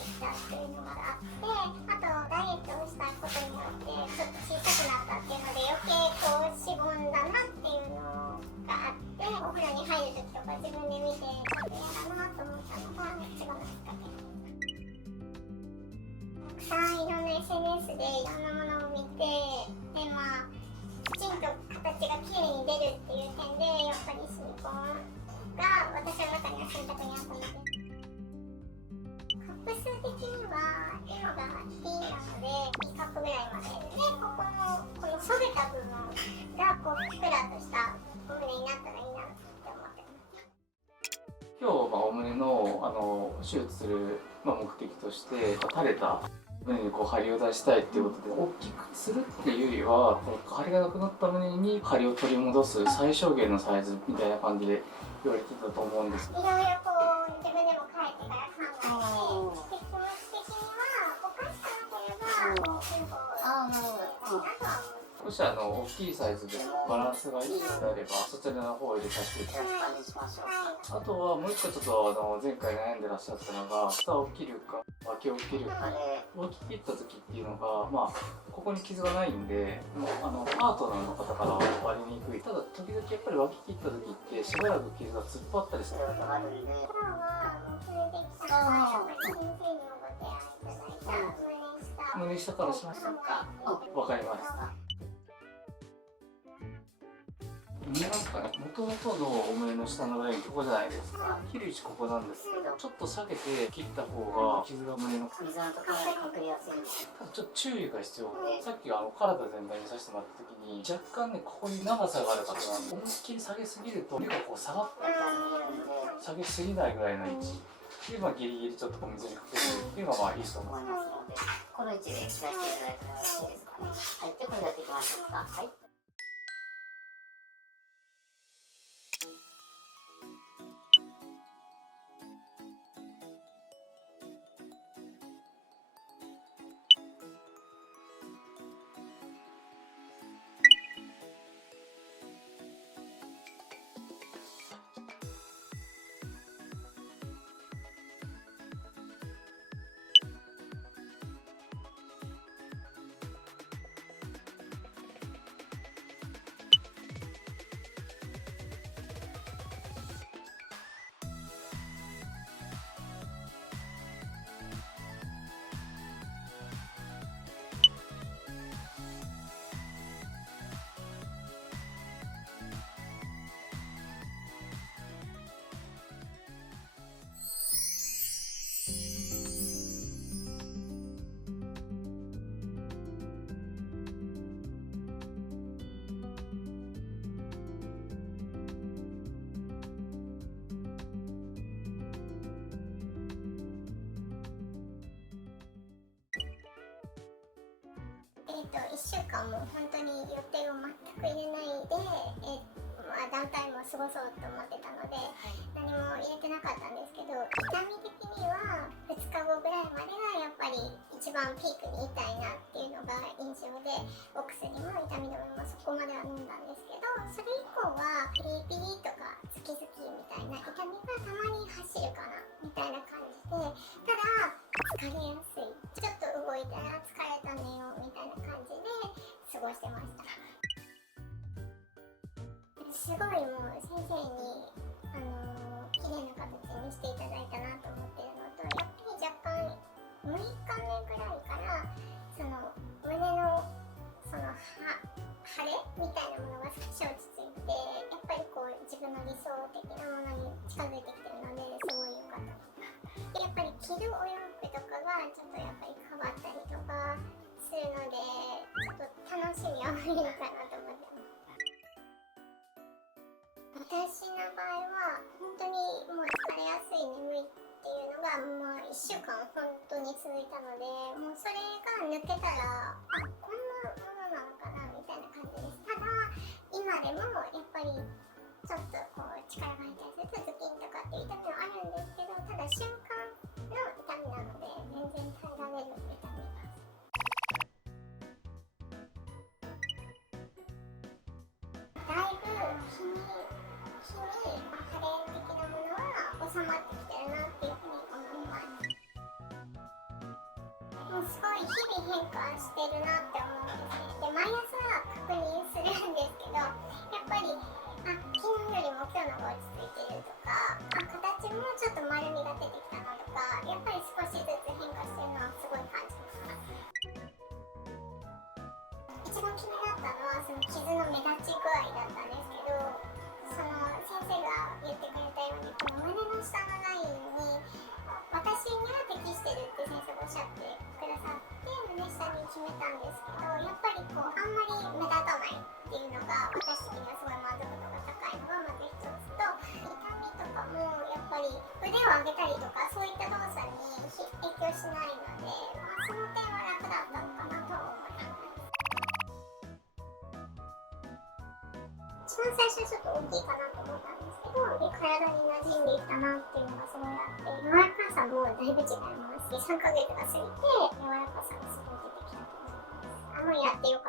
てきたっていうのがあって、あとダイエットをしたことによってちょっと小さくなったっていうので余計こうしぼんだなっていうのがあって、お風呂に入る時とか自分で見てちょっと嫌だなと思ったのが一番のきっかけ。たくさんいろんな SNS でいろんなものを見て、できちんと形がきれいに出るっていう点でやっぱりシリコンが私の中には選択にあったので、カップ数的には今が D なので B カップぐらいまでで、このそげた部分がこうふっくらとした胸になったらいいなって思ってます。今日、お胸の手術する、目的として垂れた胸にこう張りを出したいっていうことで、大きくするっていうよりはこの張りがなくなった胸に張りを取り戻す最小限のサイズみたいな感じで言われてたと思うんですけど、いろいろこう自分でも帰ってから考えて、気持ち的にはおかしくなければ大きい方がいいなとは思う。もし大きいサイズでバランスがいいのであればそちらの方を入れさせていただきます。あとはもう一個ちょっと前回悩んでらっしゃったのが、下を切るか脇を切るか、脇切った時っていうのがここに傷がないんで、パートナーの方からは割りにくい。ただ時々やっぱり脇切った時ってしばらく傷が突っ張ったりすることがあるんで、今日はもうそれできたら先生におご提案いただいた胸下からしましたか。わかりました。見えますかね。もともとのお胸の下のラインここじゃないですか。切る位置ここなんですけど、ちょっと下げて切った方が傷が胸の傷のところが隠れやすいんです。ただちょっと注意が必要で、さっき体全体見させてもらった時に若干ね、ここに長さがある方なんで、思いっきり下げすぎると胸がこう下がって下げすぎないぐらいの位置で、ギリギリちょっとお水にかけるっていうのがいいと思いますので、この位置で切らせていただいてもよろしいですかね。はい、でこれやっていきましょうか。はい。1週間も本当に予定を全く入れないで、団体も過ごそうと思ってたので、何も入れてなかったんですけど、痛み的には2日後ぐらいまでがやっぱり一番ピークに痛いなっていうのが印象で、お薬も痛み止めもそこまでは飲んだんですけど、それ以降はピリピリとかズキズキみたいな痛みがたまに走るかなみたいな感じで、ただ疲れやすい、ちょっと動いたら疲れたねよみたいな感じで過ごしてました。すごいもう先生に綺麗な形にしていただいたなと思ってるのと、やっぱり若干6日目ぐらいからその胸のその腫れみたいなものが少し落ち着いて、やっぱりこう自分の理想的なものに近づいてきてるのですごい良かった。やっぱり着るお洋服とかがちょっとやっぱり変わったりとかするので、ちょっと楽しみは無理かなと思ってます。私の場合は本当にもう疲れやすい、眠いっていうのがもう1週間本当に続いたので、もうそれが抜けたらこんなものなのかなみたいな感じです。ただ今でもやっぱりちょっとこう力が入ったりするとズキンとかっていう痛みはあるんですけど、ただ瞬間の痛みなので全然耐えられる痛みです。だいぶ日に腫れ的なものは収まってきてるなっていうふうに思います。すごい日々変化してるなって思うんですね。で毎朝確認するんですけど、やっぱり昨日よりも今日の方が落ち着いてるとか、形もちょっと丸みが出てきたなとか、やっぱり少しずつ変化してるのはすごい感じます。一番気になったのはその傷の目立ち具合だったんですけど、その先生が言ってくれたようにこの胸の下のラインに私には適してるって先生がおっしゃってくださって胸下に決めたんですけど、やっぱりこうあんまり目立たないっていうのが私的にはすごい満足度が高いのがまず一つと、痛みとかもやっぱり腕を上げたりとかそういった動作に影響しないので、その点は楽だったのかなと思います。一番最初ちょっと大きいかなと思ったんですけど、体に馴染んでいったなっていうのがすごいあって、柔らかさもだいぶ違いますし、3ヶ月が過ぎて柔らかさがすごい出てきたと思います。やってよ